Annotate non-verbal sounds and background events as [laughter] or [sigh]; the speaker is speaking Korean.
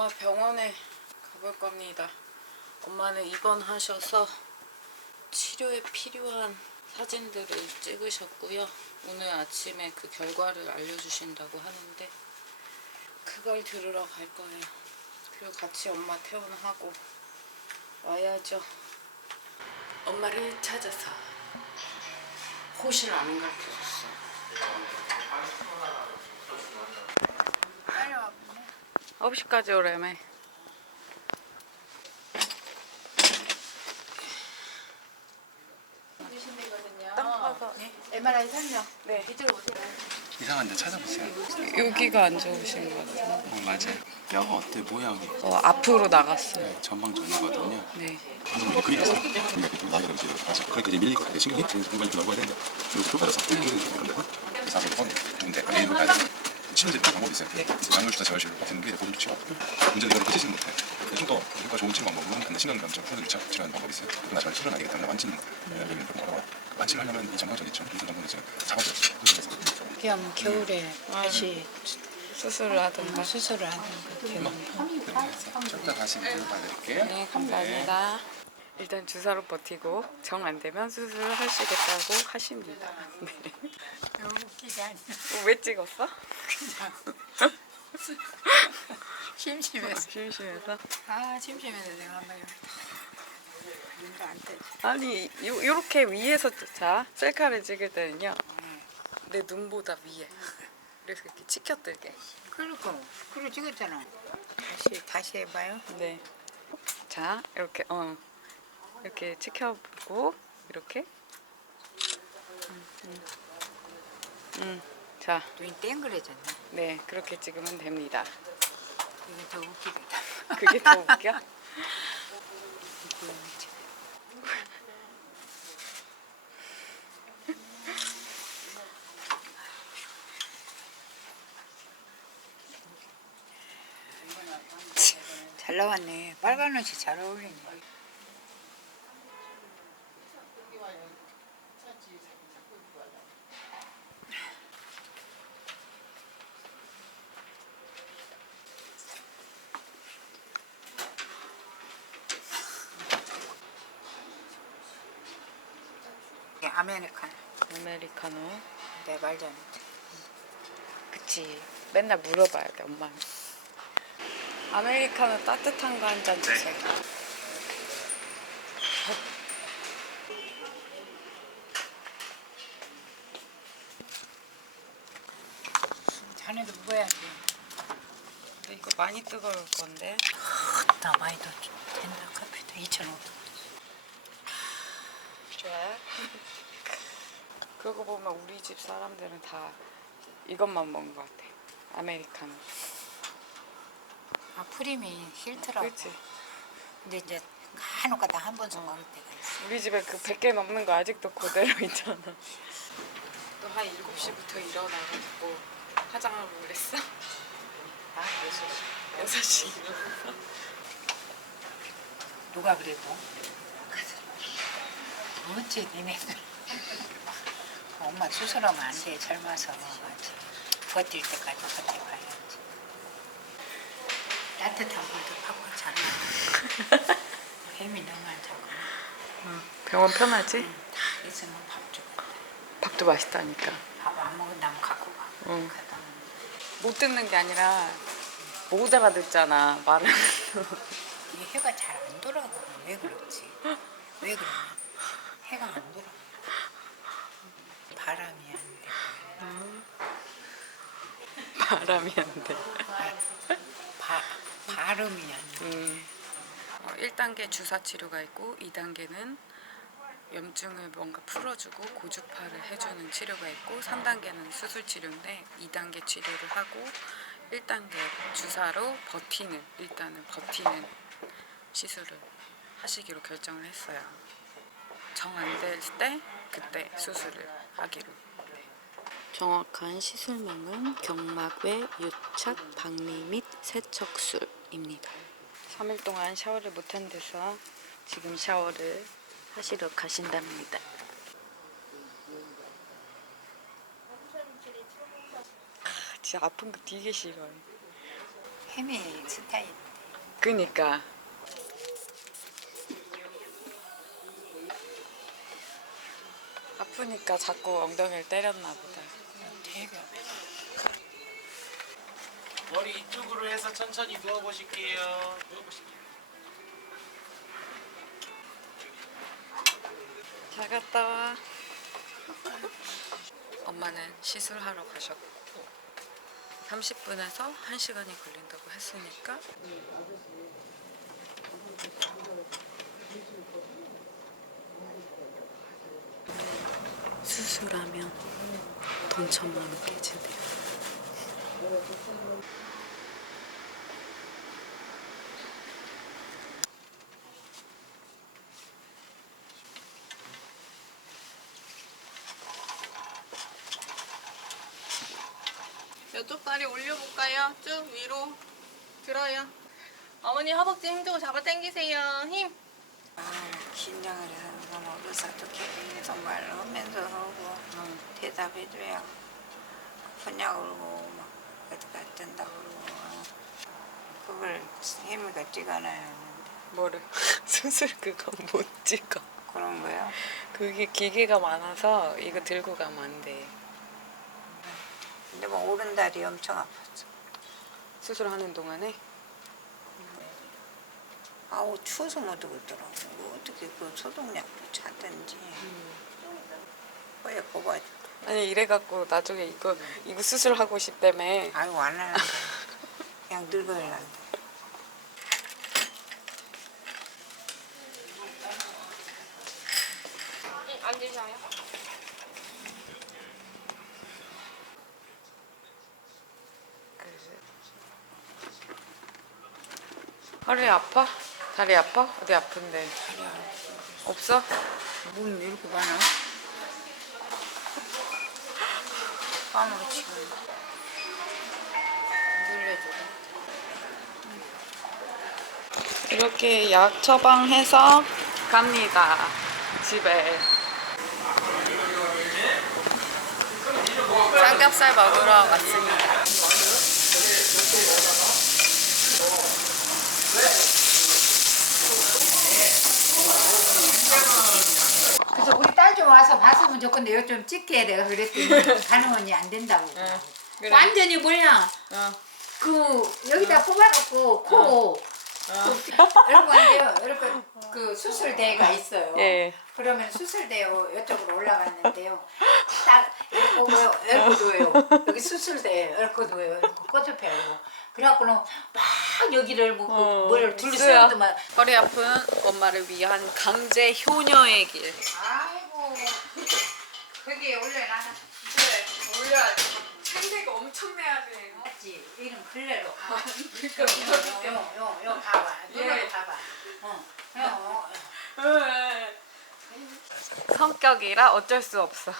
엄마 병원에 가볼 겁니다. 엄마는 입원하셔서 치료에 필요한 사진들을 찍으셨고요. 오늘 아침에 그 결과를 알려주신다고 하는데 그걸 들으러 갈 거예요. 그리고 같이 엄마 퇴원하고 와야죠. 엄마를 찾아서 호실 안갈수 없어. 빨리 와. 9시까지 오래매. MRI 설명. 네. 이쪽으로 오세요. 이상한 데 찾아보세요. 여기가 안 좋으신 것 같아요. 어, 맞아요. 뼈가 어때 모양이? 어, 앞으로 나갔어요. 네, 전방전이거든요. 네. 이제 그리겠어. 그러니까 좀 나이가 되면 맞아. 그러니까 이제 밀릴 것 같아. 신경이 공간이 좀 넓어야 되는데 그리고 또 받아서 그런데 그래서 한번. 근데 내일로 가야 돼. 치료제 방법이 있어요. 약물 주사 재활치료 같은 게 좋지가 없고 문제는 이거를 푸시지는 못해. 좀더 효과 좋은 치료 방법은 근데 신경감 좀 푸는 차 치료하는 방법이 있어요. 그러나 저는 치료는 아니기 때문에 완치는 좀 어려워. 완치를 하려면 이 정도는 지금 작업을 그래서 그냥 겨울에 다시 수술을 하던가. 수술을 하는 거. 좀 이따 다시 물을 봐드릴게요. 네, 감사합니다. 일단 주사로 버티고 정 안 되면 수술을 하시겠다고 하십니다. [laughs] 네. 너무 웃기지 않냐. 어, 왜 찍었어? [laughs] 심심해서. 심심해서. 아 심심해서 내가 한번 눈도 안. 아니 요, 요렇게 위에서 자 셀카를 찍을 때는요 내 눈보다 위에 그래서 이렇게 치켜들게 그러니까 그리고 찍었잖아. 다시 다시 해봐요. 네 자 이렇게 어 이렇게 치켜보고 이렇게 음, 음 자 눈이 땡그레졌네. 네 그렇게 찍으면 됩니다 이게 더 웃기겠다. 그게 더 웃겨? 잘 나왔네. 빨간 옷이 잘 어울리네. 아메리카노. 아메리카노 내말 잘못해. 그치 맨날 물어봐야 돼 엄마는 아메리카노 따뜻한 거 한 잔 주세요 자네도 먹어야지. 근데 이거 많이 뜨거울 건데 나 많이 더 된다 커피도 2,500원. 좋아요? [laughs] 그러고 보면 우리 집 사람들은 다 이것만 먹은 것 같아 아메리카노 아 프림이 싫더라고. 그치? 근데 이제 간혹 가다 한 번씩 먹을 때가 있어. 우리 집에 그 100개 넘는 거 아직도 그대로 [laughs] 있잖아 또한 7시부터 일어나가지고 화장하고 그랬어? 아 그래서 6시 일어나서 누가 그래도 어째 니네들 엄마 수술하면 안 돼. 젊어서 아직 버틸 때까지 버텨봐야지. 따뜻한 물도 받고 자라. [laughs] 햄이 너무 안 자고 병원 편하지? 다 있으면 밥 주고. 밥도 맛있다니까. 밥 안 먹은다면 갖고 가. 응. 가다 못 듣는 게 아니라 못 알아듣잖아 말은. 이게 해가 잘 안 돌아가 왜 그렇지? 왜 그러냐? 해가 안 돌아 바람이 안 돼 바람이 안 돼 바, 발음이 안 돼. 음. 어, 1단계 주사 치료가 있고 2단계는 염증을 뭔가 풀어주고 고주파를 해주는 치료가 있고 3단계는 수술 치료인데 2단계 치료를 하고 1단계 주사로 버티는 일단은 버티는 시술을 하시기로 결정을 했어요. 정 안 될 때 그때 수술을 하기로. 정확한 시술명은 경막외 유착 박리 및 세척술입니다. 3일 동안 샤워를 못한 데서 지금 샤워를 하시러 가신답니다. 아, 진짜 아픈 거 되게 싫어해. 햄이 스타일인데 그니까. 아프니까 자꾸 엉덩이를 때렸나 보다. 머리 이쪽으로 해서 천천히 누워 보실게요. 누워 보실게요. 잘 갔다 와. 엄마는 시술하러 가셨고 30분에서 1시간이 걸린다고 했으니까 수술하면 돈 천만 원 깨진대요. 이쪽 다리 올려볼까요? 쭉 위로 들어요. 어머니 허벅지 힘주고 잡아 당기세요. 힘. 아, 긴장을 해서 뭐 의사도 계속 말하면서 하고 대답해줘야 아프냐고 그러고 막 어디 갔던다고 그러고 그걸 혜미가 찍어놔야 하는데 뭐를 [laughs] 수술 그거 못 찍어. 그런 거야? 그게 기계가 많아서 이거 들고 가면 안 돼. 근데 뭐 오른 다리 엄청 아팠어 수술하는 동안에 아우 추워서 못 오겠더라고 뭐 어떻게 그 소독약도 차든지 뭐야 그거 아니 이래갖고 나중에 이거 이거 수술하고 싶다며. 아유 안 하는데 그냥 늙어야 한다 응, 앉으셔요. 허리 아파? 다리 아파? 어디 아픈데? 없어? 몸이 이렇게 많아? 뺨으로 치고 눌려주고 이렇게 약 처방해서 갑니다. 집에. 삼겹살 먹으러 왔습니다. 그래서 우리 딸 좀 봤으면 좋겠는데 이거 좀 찍게 내가 그랬더니 [laughs] 가능하니 안 된다고 그래. 완전히 뭐냐 어. 그 여기다 뽑아놓고 코 이렇게 한데요? 이렇게 그 수술대가 있어요. 예. 그러면 수술대요 이쪽으로 올라갔는데요. 딱 이렇게 보고요 이렇게 누워요. 여기 수술대 이렇게 누워요. 이렇게 꼬집혀요. 그래갖고는 막 여기를 뭐 어, 뭘 둘러싸고만. 허리 아픈 엄마를 위한 강제 효녀의 길. 아이고. 거기에 올려놔 그래, 올려야지. 생색 엄청 내야지. 맞지 이런 걸레로 가 그러니까 요요 요 가봐 예. 노래 가봐 어, 어, 어. 성격이라 어쩔 수 없어.